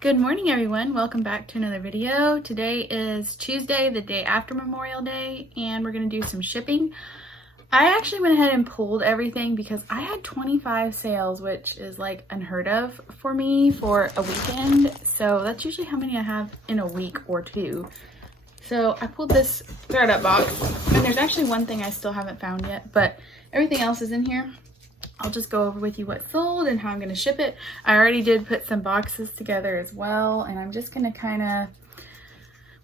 Good morning, everyone. Welcome back to another video. Today is Tuesday, the day after Memorial Day, and we're going to do some shipping. I actually went ahead and pulled everything because I had 25 sales, which is like unheard of for me for a weekend. So that's usually how many I have in a week or two. So I pulled this thread up box, and there's actually one thing I still haven't found yet, but everything else is in here. I'll just go over with you what sold and how I'm going to ship it. I already did put some boxes together as well, and I'm just going to kind of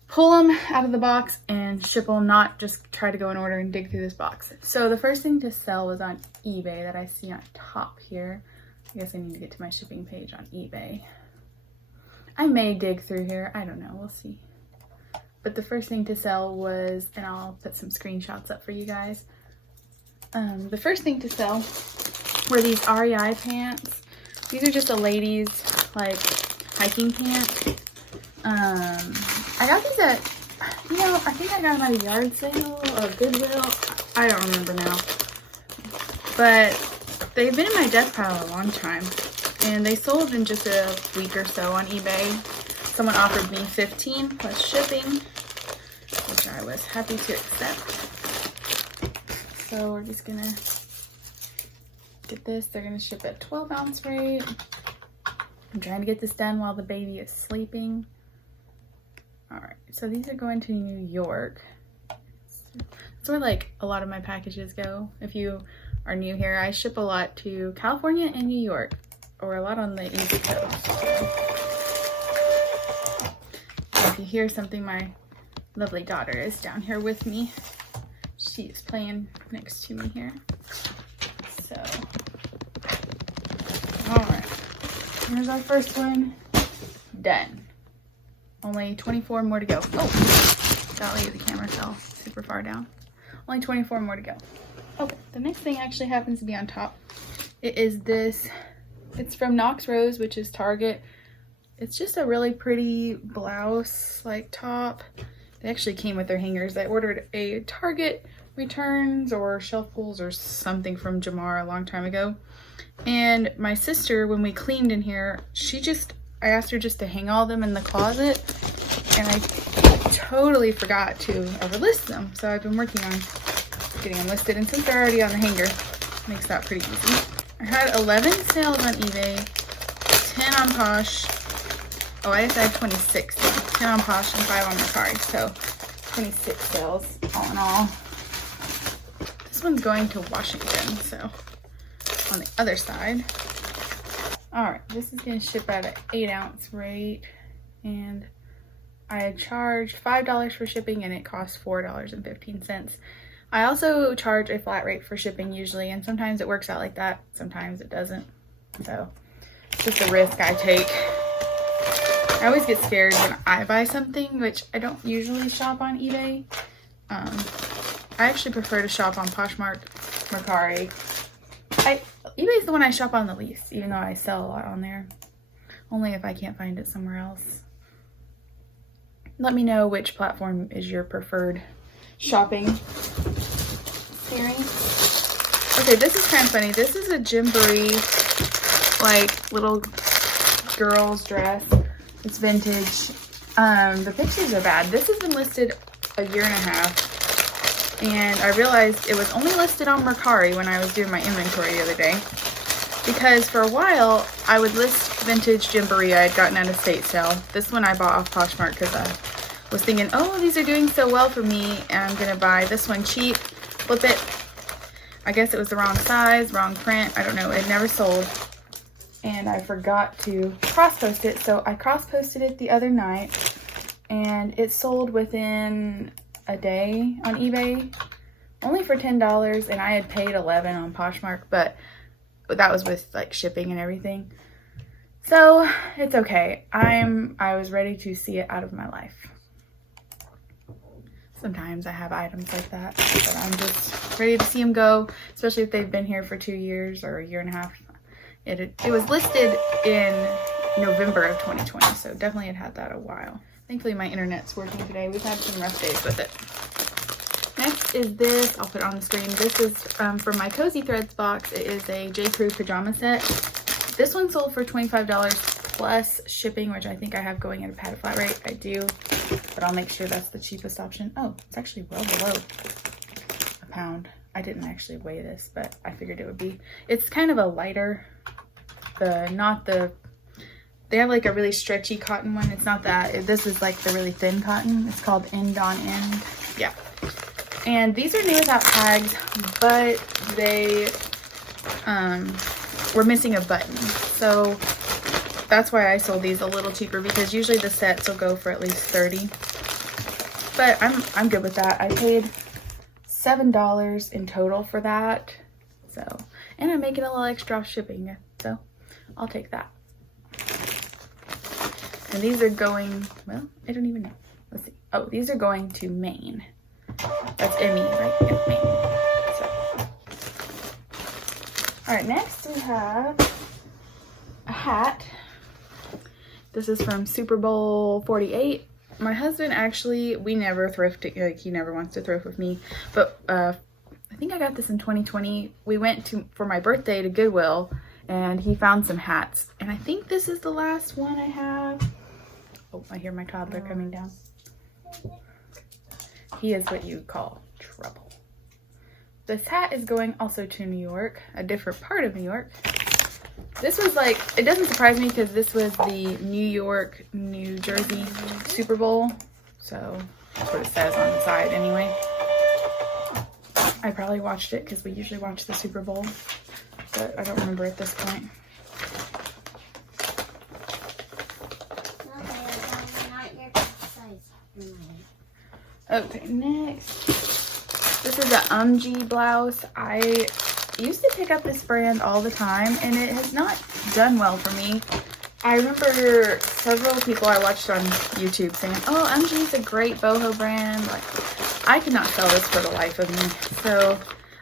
pull them out of the box and ship them, not just try to go in order and dig through this box. So the first thing to sell was on eBay that I see on top here. I guess I need to get to my shipping page on eBay. I may dig through here. I don't know. We'll see. But the first thing to sell was, and I'll put some screenshots up for you guys. The first thing to sell were these REI pants. These are just a lady's like hiking pants. I got these at, I think I got them at a yard sale or Goodwill. I don't remember now. But they've been in my death pile a long time, and they sold in just a week or so on eBay. Someone offered me $15 plus shipping, which I was happy to accept. So we're just gonna get this. They're gonna ship at 12-ounce rate. I'm trying to get this done while the baby is sleeping. All right, so these are going to New York. That's where like a lot of my packages go. If you are new here, I ship a lot to California and New York, or a lot on the East Coast. If you hear something, my lovely daughter is down here with me. She's playing next to me here. So, all right, here's our first one. Done. Only 24 more to go. Oh, golly, the camera fell super far down. Only 24 more to go. Okay, the next thing actually happens to be on top. It is this. It's from Knox Rose, which is Target. It's just a really pretty blouse like top. They actually came with their hangers. I ordered a Target returns or shelf pulls or something from Jamar a long time ago. And my sister, when we cleaned in here, I asked her just to hang all of them in the closet, and I totally forgot to ever list them. So I've been working on getting them listed, and since they're already on the hanger, it makes that pretty easy. I had 11 sales on eBay, 10 on Posh. Oh, I guess I had 26. 10 on Posh and 5 on Mercari, so 26 sales all in all. This one's going to Washington, so on the other side. All right, this is going to ship at an 8-ounce rate, and I had charged $5 for shipping, and it cost $4.15. I also charge a flat rate for shipping usually, and sometimes it works out like that, sometimes it doesn't. So it's just a risk I take. I always get scared when I buy something, which I don't usually shop on eBay. I actually prefer to shop on Poshmark, Mercari. eBay's the one I shop on the least, even though I sell a lot on there. Only if I can't find it somewhere else. Let me know which platform is your preferred shopping series. Okay, this is kind of funny. This is a Gymboree, like, little girl's dress. It's vintage. The pictures are bad. This has been listed a year and a half. And I realized it was only listed on Mercari when I was doing my inventory the other day. Because for a while, I would list vintage Gymboree I had gotten at a estate sale. This one I bought off Poshmark because I was thinking, oh, these are doing so well for me, and I'm going to buy this one cheap, flip it. I guess it was the wrong size, wrong print. I don't know. It never sold. And I forgot to cross-post it, so I cross-posted it the other night, and it sold within a day on eBay, only for $10, and I had paid $11 on Poshmark, but that was with like shipping and everything. So it's okay. I was ready to see it out of my life. Sometimes I have items like that, but I'm just ready to see them go, especially if they've been here for 2 years or a year and a half. It was listed in November of 2020, so definitely had that a while. Thankfully my internet's working today. We've had some rough days with it. Next is this. I'll put it on the screen. This is from my Cozy Threads box. It is a Crew Pajama Set. This one sold for $25 plus shipping, which I think I have going at a padded flat rate. I do, but I'll make sure that's the cheapest option. Oh, it's actually well below a pound. I didn't actually weigh this, but I figured it would be. It's kind of a lighter, they have like a really stretchy cotton one. It's not that. This is like the really thin cotton. It's called End on End. Yeah. And these are new without tags, but they were missing a button. So that's why I sold these a little cheaper, because usually the sets will go for at least $30. But I'm good with that. I paid $7 in total for that. So, and I'm making a little extra off shipping. So I'll take that. And these are going, well, I don't even know. Let's see. Oh, these are going to Maine. That's ME, right? Yeah, Maine. So. All right, next we have a hat. This is from Super Bowl 48. My husband actually, we never thrift, like he never wants to thrift with me. But I think I got this in 2020. We went for my birthday to Goodwill, and he found some hats. And I think this is the last one I have. Oh, I hear my toddler coming down. He is what you call trouble. This hat is going also to New York, a different part of New York. This was like, it doesn't surprise me because this was the New York, New Jersey Super Bowl. So that's what it says on the side anyway. I probably watched it because we usually watch the Super Bowl, but I don't remember at this point. Okay, next. This is the Omg Blouse. I used to pick up this brand all the time, and it has not done well for me. I remember several people I watched on YouTube saying, oh, Omg is a great boho brand. Like, I could not sell this for the life of me. So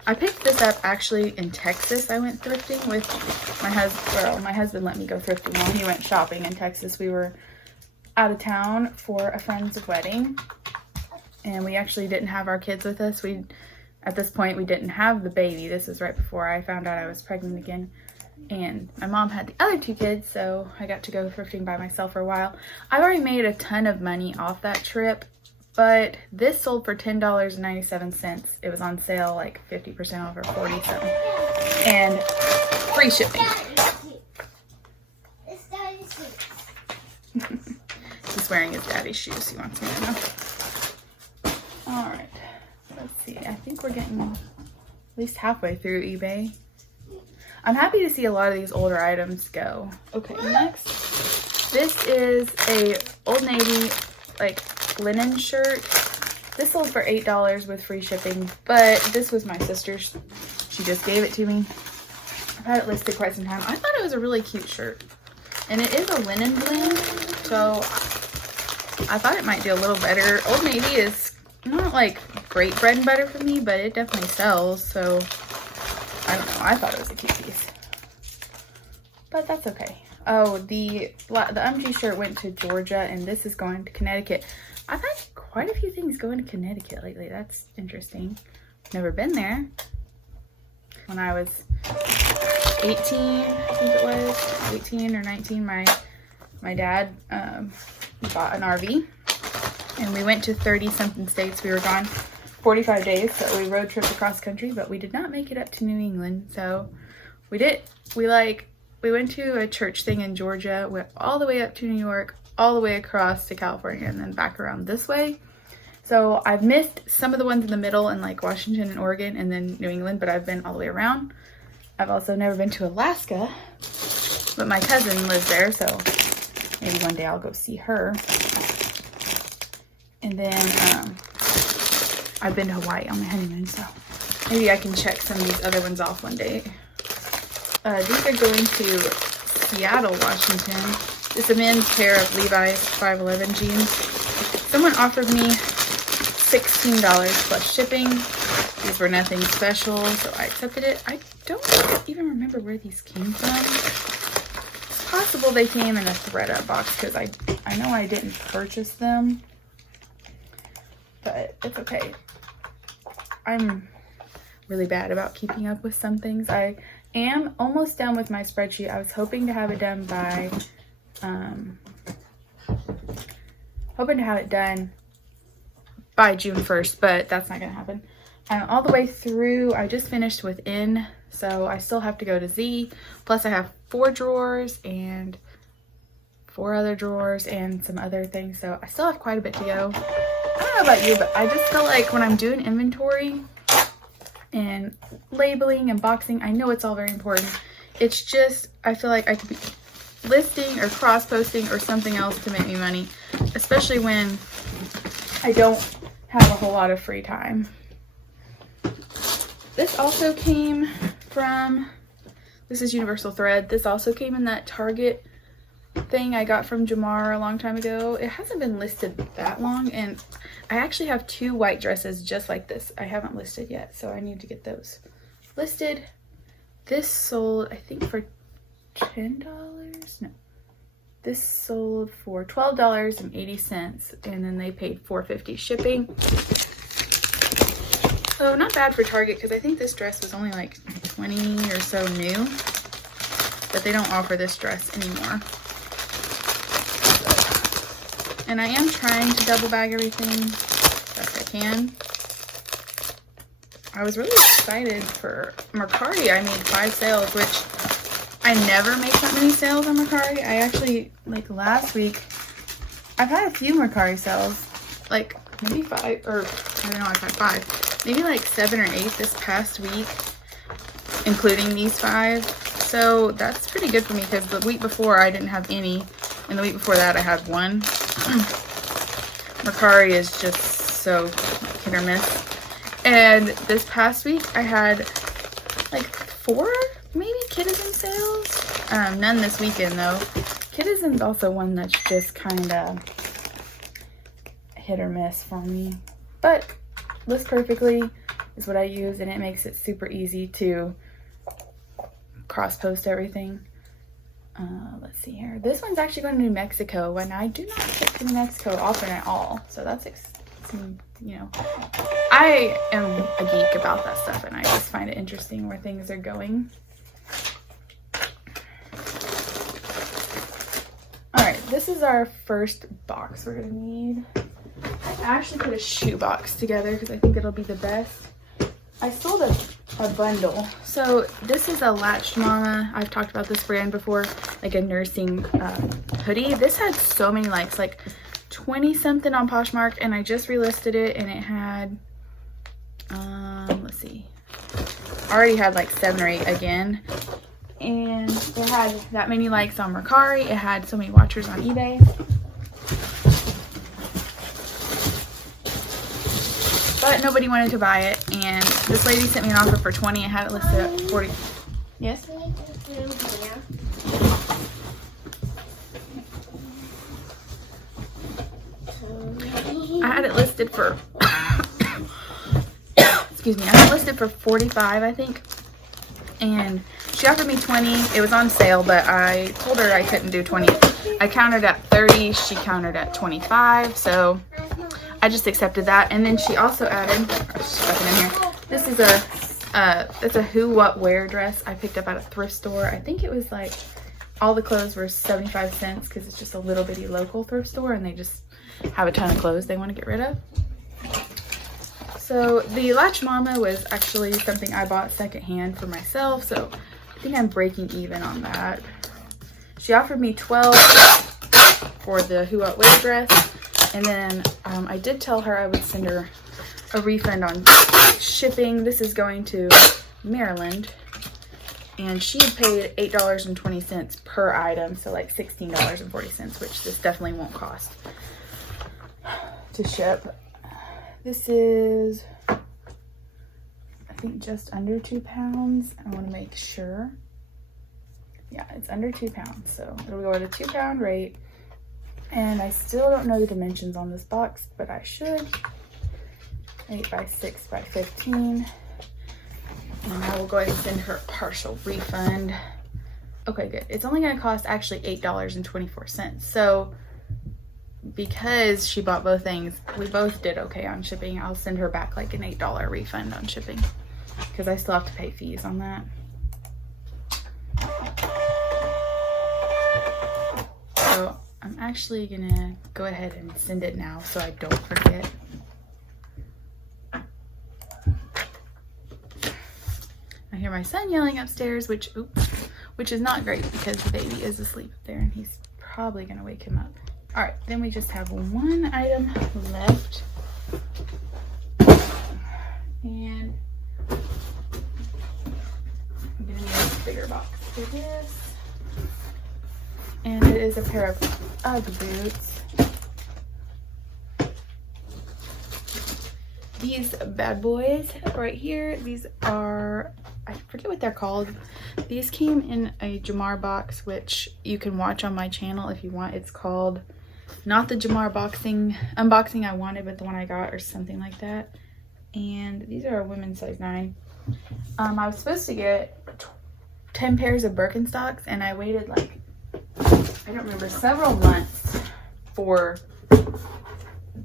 I picked this up actually in Texas. I went thrifting with my husband. Well, my husband let me go thrifting while he went shopping in Texas. We were out of town for a friend's wedding, and we actually didn't have our kids with us. At this point, we didn't have the baby. This is right before I found out I was pregnant again. And my mom had the other two kids, so I got to go thrifting by myself for a while. I've already made a ton of money off that trip, but this sold for $10.97. It was on sale like 50% off or 40 something. And free shipping. He's wearing his daddy's shoes, he wants me to know. All right. Let's see, I think we're getting at least halfway through eBay. I'm happy to see a lot of these older items go. Okay, next. This is a Old Navy like linen shirt. This sold for $8 with free shipping, but this was my sister's. She just gave it to me. I've had it listed quite some time. I thought it was a really cute shirt. And it is a linen blend, so I thought it might do a little better. Old Navy is not like great bread and butter for me, but it definitely sells, so I don't know. I thought it was a cute piece, but that's okay. Oh, the Omg shirt went to Georgia, and this is going to Connecticut. I've had quite a few things going to Connecticut lately. That's interesting. Never been there. When I was 18, I think it was 18 or 19, my dad bought an RV. And we went to 30-something states. We were gone 45 days, so we road tripped across country, but we did not make it up to New England. So we went to a church thing in Georgia, went all the way up to New York, all the way across to California, and then back around this way. So I've missed some of the ones in the middle in like Washington and Oregon and then New England, but I've been all the way around. I've also never been to Alaska, but my cousin lives there, so maybe one day I'll go see her. And then I've been to Hawaii on my honeymoon, so maybe I can check some of these other ones off one day. These are going to Seattle, Washington. It's a men's pair of Levi 511 jeans. Someone offered me $16 plus shipping. These were nothing special, so I accepted it. I don't even remember where these came from. It's possible they came in a ThredUp box because I know I didn't purchase them. But it's okay. I'm really bad about keeping up with some things. I am almost done with my spreadsheet. I was hoping to have it done by Hoping to have it done by June 1st, but that's not gonna happen. All the way through, I just finished with N, so I still have to go to Z. Plus I have 4 drawers and 4 other drawers and some other things, so I still have quite a bit to go. I don't know about you, but I just feel like when I'm doing inventory and labeling and boxing, I know it's all very important. It's just, I feel like I could be listing or cross-posting or something else to make me money, especially when I don't have a whole lot of free time. This also came from, this is Universal Thread. This also came in that Target thing I got from Jamar a long time ago. It hasn't been listed that long, and I actually have 2 white dresses just like this I haven't listed yet, so I need to get those listed. This sold, I think, for $10. No, this sold for $12.80, and then they paid $4.50 shipping. So not bad for Target, because I think this dress was only like 20 or so new, but they don't offer this dress anymore. And I am trying to double bag everything best I can. I was really excited for Mercari. I made 5 sales, which I never make that many sales on Mercari. I actually, like last week, I've had a few Mercari sales, like maybe 5, or I don't know, I've had 5. Maybe like 7 or 8 this past week, including these 5. So that's pretty good for me, because the week before I didn't have any, and the week before that I had 1. Mercari is just so hit or miss. And this past week I had like 4 maybe Kitizen sales. None this weekend though. Kitizen's also one that's just kind of hit or miss for me. But List Perfectly is what I use, and it makes it super easy to cross post everything. Let's see here. This one's actually going to New Mexico, and I do not get to New Mexico often at all. So that's, you know, I am a geek about that stuff, and I just find it interesting where things are going. All right, this is our first box we're going to need. I actually put a shoe box together because I think it'll be the best. I sold a bundle. So this is a Latched Mama. I've talked about this brand before, like a nursing hoodie. This had so many likes, like 20 something on Poshmark, and I just relisted it, and it had, let's see, already had like 7 or 8 again. And it had that many likes on Mercari. It had so many watchers on eBay. But nobody wanted to buy it, and this lady sent me an offer for 20. I had it listed at 40. Yes? I had it listed for excuse me, I had it listed for 45, I think. And she offered me 20. It was on sale, but I told her I couldn't do 20. I countered at 30, she countered at 25, so I just accepted that. And then she also added, this is it's a who what wear dress I picked up at a thrift store. I think it was like all the clothes were 75 cents because it's just a little bitty local thrift store, and they just have a ton of clothes they want to get rid of. So the Latched Mama was actually something I bought secondhand for myself, so I think I'm breaking even on that. She offered me 12 for the who what wear dress. And then I did tell her I would send her a refund on shipping. This is going to Maryland. And she had paid $8.20 per item. So like $16.40, which this definitely won't cost to ship. This is, I think, just under 2 pounds. I want to make sure. Yeah, it's under 2 pounds. So it'll go at a 2 pound rate. And I still don't know the dimensions on this box, but I should. 8 by 6 by 15. And I will go ahead and send her a partial refund. Okay, good. It's only going to cost actually $8.24. So because she bought both things, we both did okay on shipping. I'll send her back like an $8 refund on shipping, because I still have to pay fees on that. So I'm actually gonna go ahead and send it now so I don't forget. I hear my son yelling upstairs, which is not great because the baby is asleep up there and he's probably gonna wake him up. All right, then we just have one item left. And I'm gonna need a bigger box for this. And it is a pair of Ugg boots. These bad boys right here, these are, I forget what they're called. These came in a Jamar box, which you can watch on my channel if you want. It's called, not the Jamar unboxing I wanted, but the one I got or something like that. And these are a women's size 9. I was supposed to get 10 pairs of Birkenstocks, and I waited like, I don't remember, several months for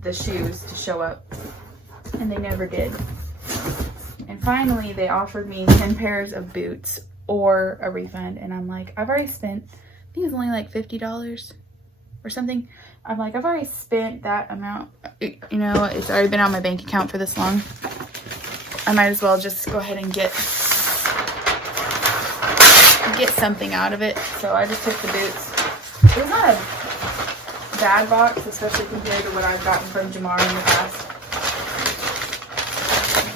the shoes to show up, and they never did. And finally they offered me 10 pairs of boots or a refund, and I'm like, I've already spent, I think it was only like $50 or something. I'm like, I've already spent that amount, you know, it's already been on my bank account for this long. I might as well just go ahead and get something out of it. So I just took the boots. It was not a bad box, especially compared to what I've gotten from Jamar in the past.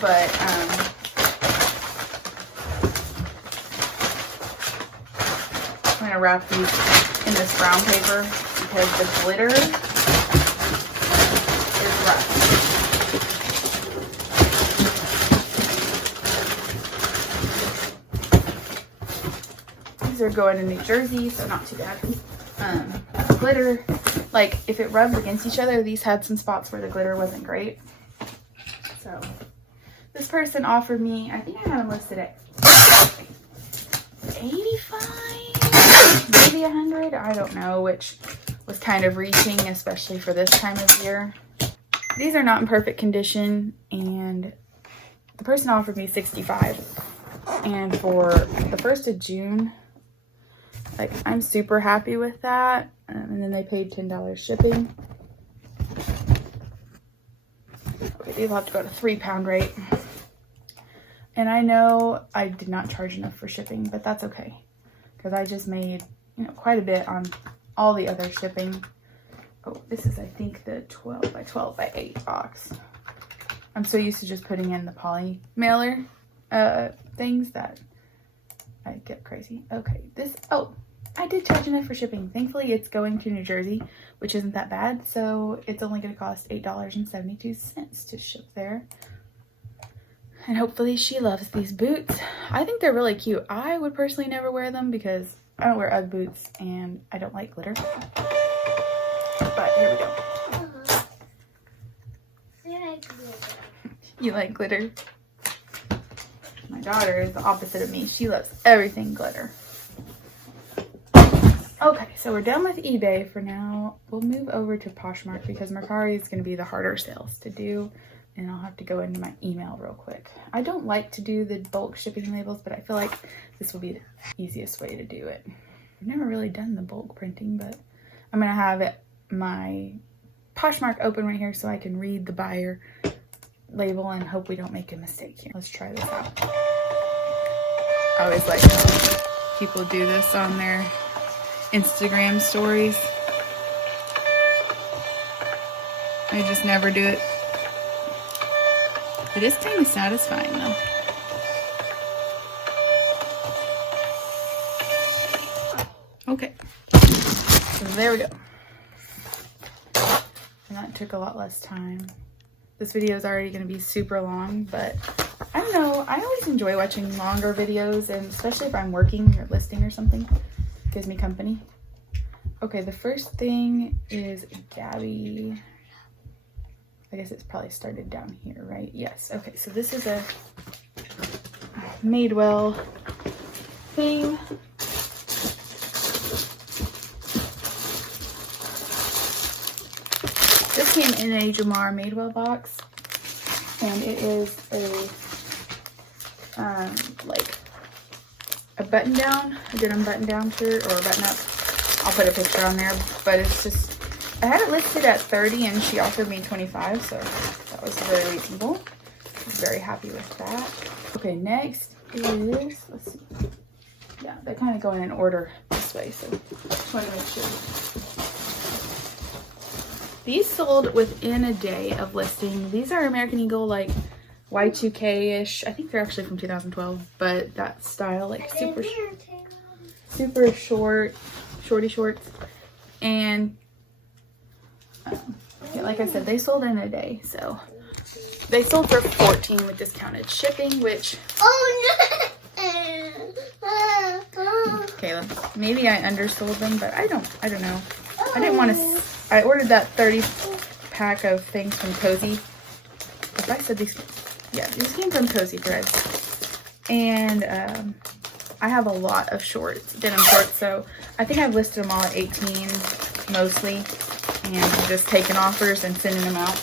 But I'm gonna wrap these in this brown paper because the glitter is rough. These are going to New Jersey, so not too bad. Glitter, like if it rubbed against each other, these had some spots where the glitter wasn't great. So this person offered me, I think I had them listed at 85, maybe 100, I don't know, which was kind of reaching, especially for this time of year. These are not in perfect condition, and the person offered me 65. And for the 1st of June, like, I'm super happy with that. And then they paid $10 shipping. Okay, these will have to go to 3-pound rate. And I know I did not charge enough for shipping, but that's okay, because I just made, you know, quite a bit on all the other shipping. Oh, this is, I think, the 12 by 12 by 8 box. I'm so used to just putting in the poly mailer things that I get crazy. Okay, this, oh, I did charge enough for shipping. Thankfully, it's going to New Jersey, which isn't that bad. So it's only going to cost $8.72 to ship there. And hopefully she loves these boots. I think they're really cute. I would personally never wear them because I don't wear Ugg boots and I don't like glitter. But here we go. You like glitter? My daughter is the opposite of me. She loves everything glitter. Okay, so we're done with eBay for now. We'll move over to Poshmark because Mercari is going to be the harder sales to do. And I'll have to go into my email real quick. I don't like to do the bulk shipping labels, but I feel like this will be the easiest way to do it. I've never really done the bulk printing, but I'm going to have my Poshmark open right here so I can read the buyer label and hope we don't make a mistake here. Let's try this out. I always like how people do this on their Instagram stories. I just never do it. It is kind of satisfying though. Okay, so there we go. And that took a lot less time. This video is already going to be super long, but I don't know. I always enjoy watching longer videos, and especially if I'm working or listing or something. It gives me company. Okay, the first thing is Gabby. I guess it's probably started down here, right? Yes. Okay, so this is a Madewell thing. This came in a Jamar Madewell box, and it is a like a button down, a denim button down shirt or a button up. I'll put a picture on there, but it's just, I had it listed at 30 and she offered me 25, so that was very reasonable. Very happy with that. Okay, next is, let's see. Yeah, they kind of go in order this way, so just want to make sure. These sold within a day of listing. These are American Eagle, like Y2K-ish. I think they're actually from 2012, but that style, like super short, shorty shorts. And yeah, like I said, they sold in a day, so they sold for $14 with discounted shipping, which, okay, maybe I undersold them, but I don't know. I didn't want to. I ordered that 30 pack of things from Cozy. If I said these, yeah, these came from Cozy Threads, and I have a lot of shorts, denim shorts, so I think I've listed them all at 18 mostly, and just taking offers and sending them out.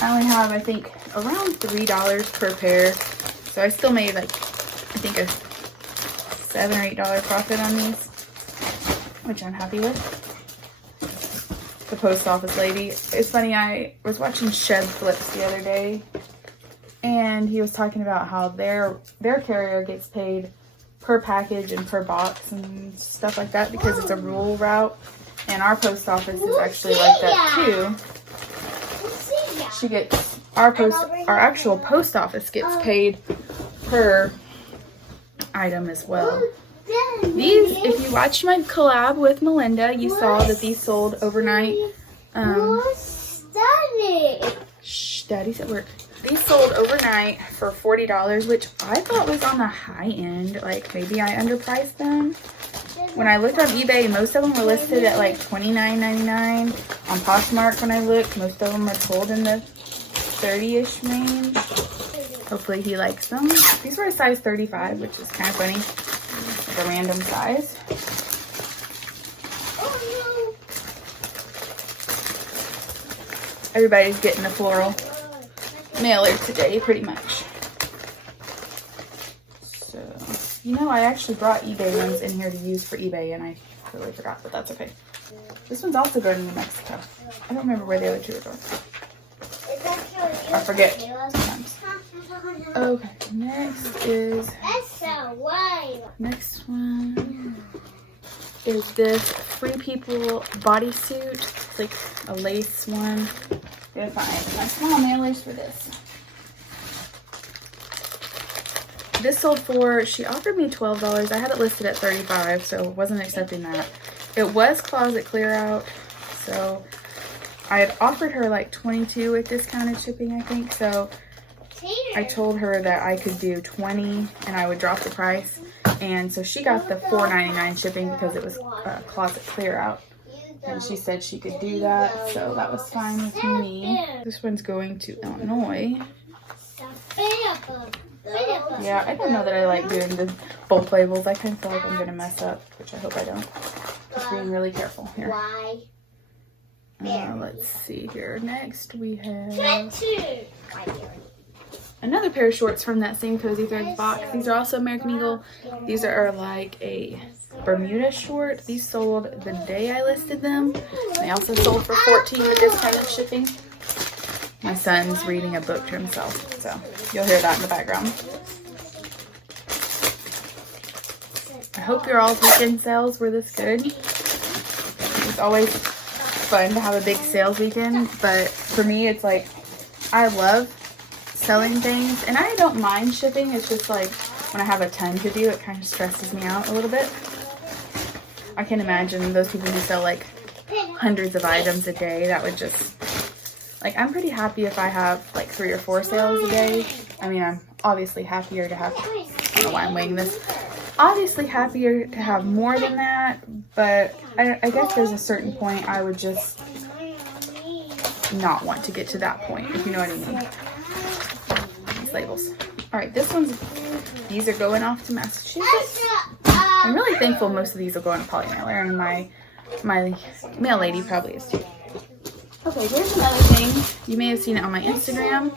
I only have, I think, around $3 per pair, so I still made like, I think a $7 or $8 profit on these, which I'm happy with. The post office lady, it's funny, I was watching Shed Flips the other day, and he was talking about how their carrier gets paid per package and per box and stuff like that because it's a rural route, and our post office is actually like that too. She gets, our actual post office gets paid per item as well. These, if you watched my collab with Melinda, you saw that these sold overnight. Shh, Daddy's at work. These sold overnight for $40, which I thought was on the high end. Like, maybe I underpriced them. When I looked on eBay, most of them were listed at like $29.99. On Poshmark, when I looked, most of them are sold in the 30-ish range. Hopefully he likes them. These were a size 35, which is kind of funny. Like a random size. Everybody's getting a floral mailer today, pretty much. So, you know, I actually brought eBay ones in here to use for eBay, and I totally forgot, but that's okay. This one's also going to New Mexico. I don't remember where the other two are going. I forget sometimes. Okay, next one is this Free People bodysuit. It's like a lace one. I'm gonna find my small mailers for this. This sold for, she offered me $12. I had it listed at $35, so wasn't accepting that. It was closet clear out, so I had offered her like $22 with discounted shipping, I think. So I told her that I could do $20 and I would drop the price. And so she got the $4.99 shipping because it was closet clear out. And she said she could do that, so that was fine with me. This one's going to Illinois. Yeah, I don't know that I like doing the bulk labels. I kind of feel like I'm going to mess up, which I hope I don't. Just being really careful here. Let's see here. Next we have another pair of shorts from that same Cozy Threads box. These are also American Eagle. These are like a Bermuda short. These sold the day I listed them. They also sold for $14 with discounted shipping. My son's reading a book to himself, so you'll hear that in the background. I hope your all's weekend sales were this good. It's always fun to have a big sales weekend, but for me, it's like, I love selling things, and I don't mind shipping. It's just like, when I have a ton to do, it kind of stresses me out a little bit. I can imagine those people who sell like hundreds of items a day. That would just, like, I'm pretty happy if I have like 3 or 4 sales a day. I mean, I'm obviously happier to have, I don't know why I'm weighing this. Obviously happier to have more than that, but I guess there's a certain point I would just not want to get to that point, if you know what I mean. These labels. All right, these are going off to Massachusetts. I'm really thankful most of these will go on a poly mailer, and my mail lady probably is too. Okay, here's another thing. You may have seen it on my Instagram.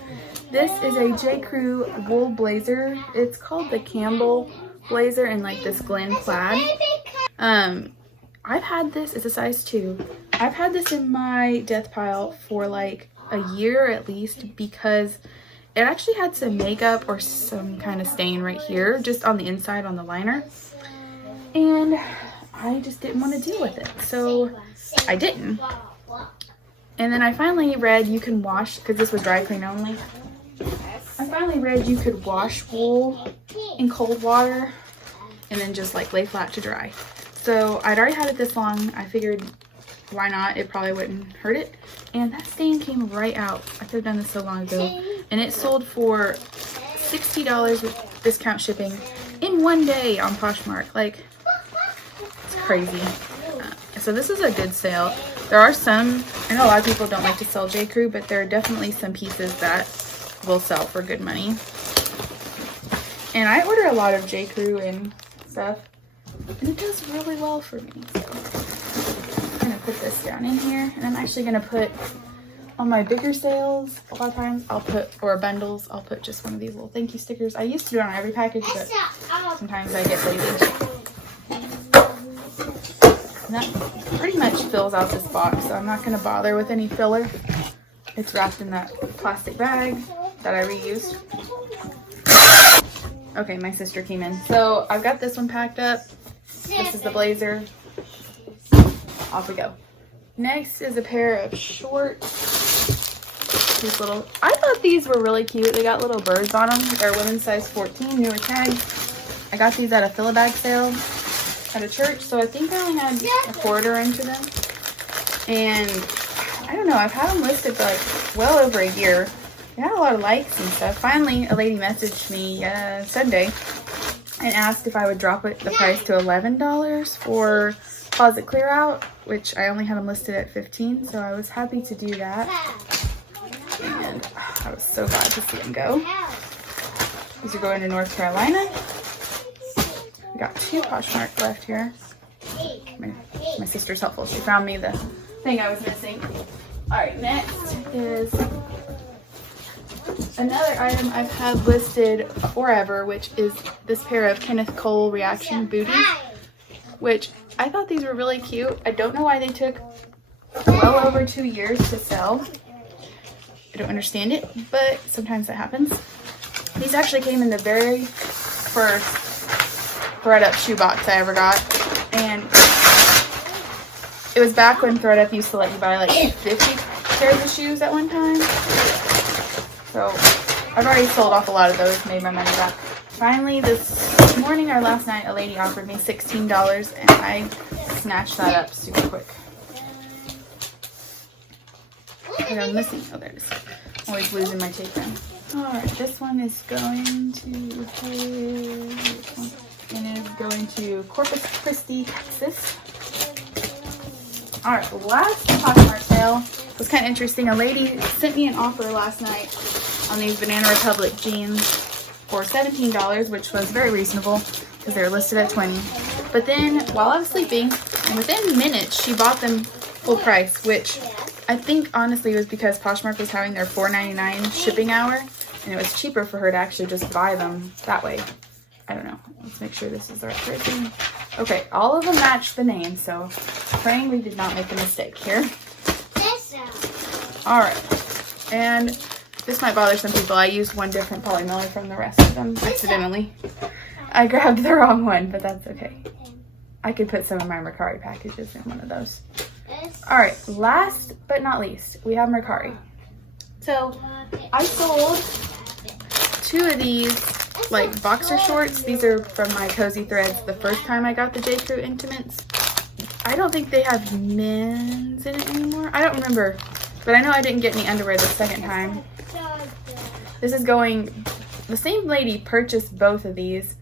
This is a J. Crew wool blazer. It's called the Campbell blazer in like this Glen plaid. I've had this, it's a size 2. I've had this in my death pile for like a year at least, because it actually had some makeup or some kind of stain right here, just on the inside on the liner. And I just didn't want to deal with it, so I didn't. And then I finally read you can wash, because this was dry clean only. I finally read you could wash wool in cold water and then just like lay flat to dry. So I'd already had it this long. I figured, why not? It probably wouldn't hurt it. And that stain came right out. I could have done this so long ago. And it sold for $60 with discount shipping in one day on Poshmark. Like, it's crazy. So this is a good sale. There are some, I know a lot of people don't like to sell J. Crew, but there are definitely some pieces that will sell for good money. And I order a lot of J. Crew and stuff, and it does really well for me. So I'm gonna put this down in here, and I'm actually gonna put on my bigger sales, a lot of times I'll put, or bundles, I'll put just one of these little thank you stickers. I used to do it on every package, but sometimes I get lazy. And that pretty much fills out this box, so I'm not gonna bother with any filler. It's wrapped in that plastic bag that I reused. Okay, my sister came in. So I've got this one packed up. This is the blazer. Off we go. Next is a pair of shorts. These little, I thought these were really cute. They got little birds on them. They're women's size 14, newer tags. I got these at a fill-a-bag sale at a church, so I think I only had a quarter into them. And I don't know, I've had them listed for like well over a year. They had a lot of likes and stuff. Finally, a lady messaged me Sunday and asked if I would drop the price to $11 for closet clear out, which I only had them listed at $15, so I was happy to do that. And I was so glad to see them go. These are going to North Carolina. We got 2 Poshmark left here. My sister's helpful. She found me the thing I was missing. All right, next is another item I've had listed forever, which is this pair of Kenneth Cole Reaction booties, which I thought these were really cute. I don't know why they took well over 2 years to sell. I don't understand it, but sometimes that happens. These actually came in the very first ThredUp shoe box I ever got, and it was back when ThredUp used to let you buy like 50 pairs of shoes at one time. So I've already sold off a lot of those, made my money back. Finally, this morning or last night, a lady offered me $16, and I snatched that up super quick. And I'm missing, oh there it is. Always losing my tape pen. Alright, this one is going to, it is going to Corpus Christi, Texas. Alright, last Poshmark sale was kind of interesting. A lady sent me an offer last night on these Banana Republic jeans for $17, which was very reasonable because they were listed at $20. But then while I was sleeping, and within minutes, she bought them full price, which I think honestly was because Poshmark was having their $4.99 shipping hour, and it was cheaper for her to actually just buy them that way. I don't know. Let's make sure this is the right person. Okay, all of them match the name, so praying we did not make a mistake here. Alright, and this might bother some people. I used one different Polly Miller from the rest of them accidentally. I grabbed the wrong one, but that's okay. I could put some of my Mercari packages in one of those. Alright, last but not least, we have Mercari. So, I sold 2 of these like boxer shorts. These are from my Cozy Threads the first time I got the J. Crew Intimates. I don't think they have men's in it anymore. I don't remember, but I know I didn't get any underwear the second time. This is going, the same lady purchased both of these,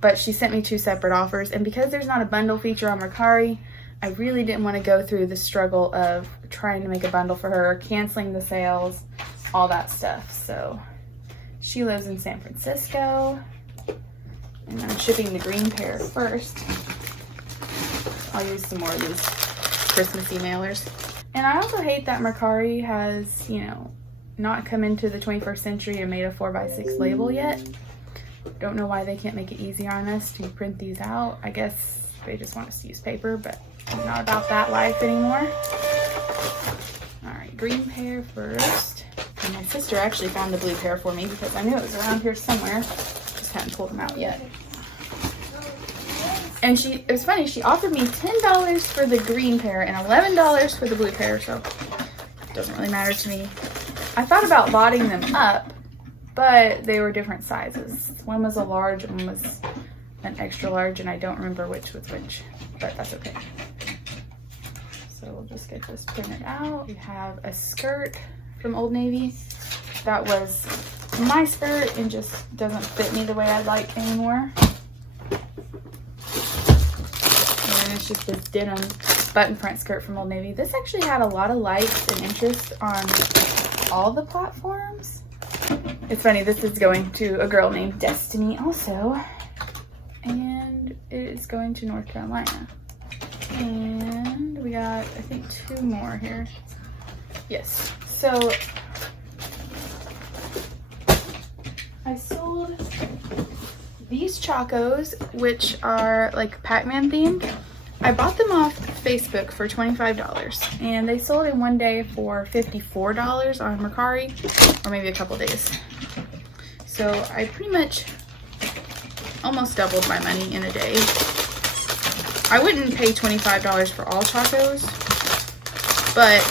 but she sent me 2 separate offers, and because there's not a bundle feature on Mercari, I really didn't want to go through the struggle of trying to make a bundle for her, canceling the sales, all that stuff. So she lives in San Francisco, and I'm shipping the green pair first. I'll use some more of these Christmassy mailers. And I also hate that Mercari has, you know, not come into the 21st century and made a 4x6 label yet. Don't know why they can't make it easier on us to print these out. I guess they just want us to use paper, but I'm not about that life anymore. All right, green pair first. And my sister actually found the blue pair for me because I knew it was around here somewhere. Just hadn't pulled them out yet. And it was funny, she offered me $10 for the green pair and $11 for the blue pair, so it doesn't really matter to me. I thought about botting them up, but they were different sizes. One was a large, and one was an extra large, and I don't remember which was which, but that's okay. So we'll just get this printed out. We have a skirt from Old Navy. That was my skirt and just doesn't fit me the way I'd like anymore. And it's just this denim button front skirt from Old Navy. This actually had a lot of likes and interest on all the platforms. It's funny, this is going to a girl named Destiny also. And it is going to North Carolina. And we got, I think, 2 more here. Yes. So I sold these Chacos, which are like Pac-Man themed. I bought them off Facebook for $25, and they sold in one day for $54 on Mercari, or maybe a couple days. So I pretty much almost doubled my money in a day. I wouldn't pay $25 for all Chacos, but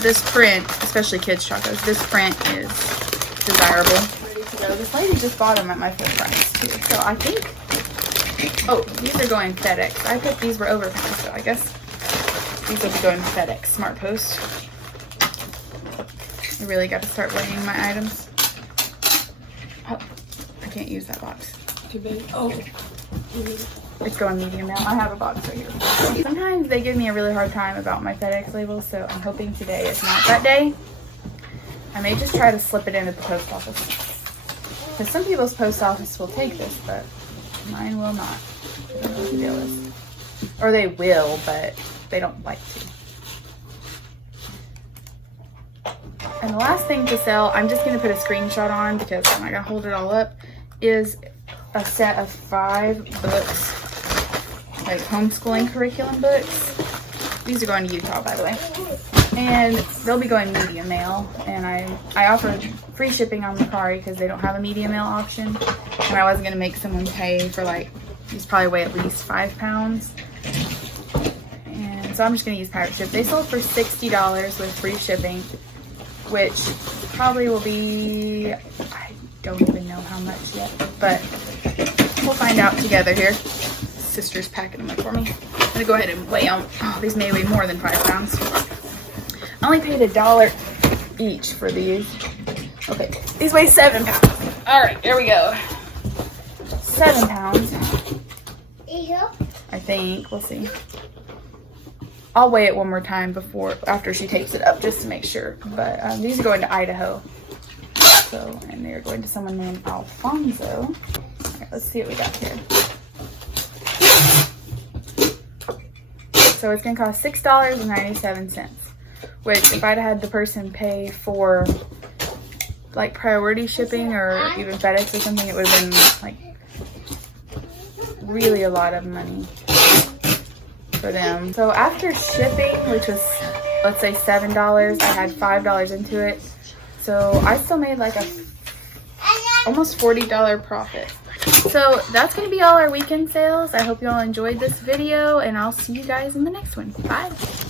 this print, especially kids Chacos, this print is desirable. Ready to go. This lady just bought them at my full price too, so I think, oh, these are going FedEx. I thought these were overpriced, so I guess these will be going FedEx Smart Post. I really got to start weighing my items. Oh, I can't use that box. Too big. Oh, it's going medium now. I have a box right here. Sometimes they give me a really hard time about my FedEx labels, so I'm hoping today is not that day. I may just try to slip it in at the post office. Because some people's post office will take this, but mine will not. I don't know what the deal is. Or they will, but they don't like to. And the last thing to sell, I'm just going to put a screenshot on because I'm not going to hold it all up, is a set of 5 books, like homeschooling curriculum books. These are going to Utah, by the way. And they'll be going medium mail. And I offered free shipping on Mercari because they don't have a medium mail option. And I wasn't going to make someone pay for, like, these probably weigh at least 5 pounds. And so I'm just going to use pirate ship. They sold for $60 with free shipping, which probably will be, I don't even know how much yet, but we'll find out together here. Sister's packing them up for me. I'm gonna go ahead and weigh them. Oh, these may weigh more than 5 pounds. I only paid $1 each for these. Okay, these weigh 7 pounds. All right, there we go. 7 pounds. I think, we'll see. I'll weigh it one more time after she takes it up just to make sure. But these are going to Idaho. So, and they're going to someone named Alfonso. All right, let's see what we got here. So it's gonna cost $6.97, which if I'd had the person pay for like priority shipping or even FedEx or something, it would have been like really a lot of money for them. So after shipping, which was, let's say $7, I had $5 into it. So I still made like a almost $40 profit. So that's going to be all our weekend sales. I hope you all enjoyed this video, and I'll see you guys in the next one. Bye.